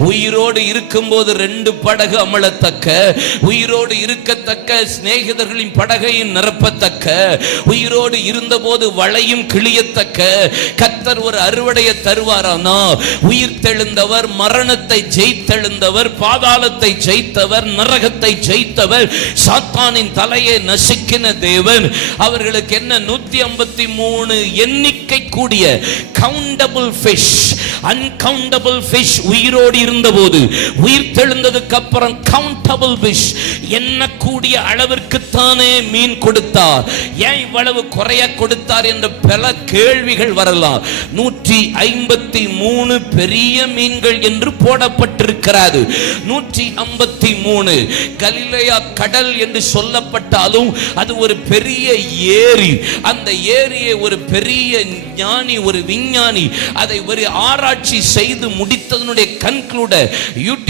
உயிரோடு இருக்கும்போது ரெண்டு படகு அமலத்தக்க உயிரோடு இருக்கத்தக்க சிநேகிதர்களின் படகையும் நிரப்பத்தக்க உயிரோடு இருந்தபோது வளையும் கிளியத்தக்க கத்தர் ஒரு அறுவடையை தருவாரானா? உயிர் தெழுந்தவர் மரணத்தை ஜெயித்தெழுந்தவர் பாதாளத்தை ஜெயித்தவர் நரகத்தை ஜெயித்தவர் சாத்தானின் தலையை நசுக்கின தேவன். அவர்களுக்கு என்ன? நூத்தி ஐம்பத்தி மூணு எண்ணிக்கை கூடிய கவுண்டபிள் ஃபிஷ் அன்கவுண்டபிள் ஃபிஷ் உயிரோடு இருந்தபோது உயிர் தெழுந்ததுக்கு அப்புறம் கவுண்டபிள் விஷ் என்ன கூடிய அளவிற்கு தானே மீன் கொடுத்தார். ஏன் இவ்வளவு குறைய கொடுத்தார் என்ற பல கேள்விகள் வரலாம். நூற்றி ஐம்பத்தி மூணு பெரிய மீன்கள் என்று போடப்பட்டிருக்கிறது. நூற்றி ஐம்பத்தி மூணு கலிலையா கடல் என்று சொல்லப்பட்டாலும் அது ஒரு பெரிய ஏரி. அந்த ஏரியை ஒரு பெரிய ஞானி ஒரு விஞ்ஞானி அதை ஒரு ஆராய்ச்சி செய்து முடித்ததனுடைய included. YouTube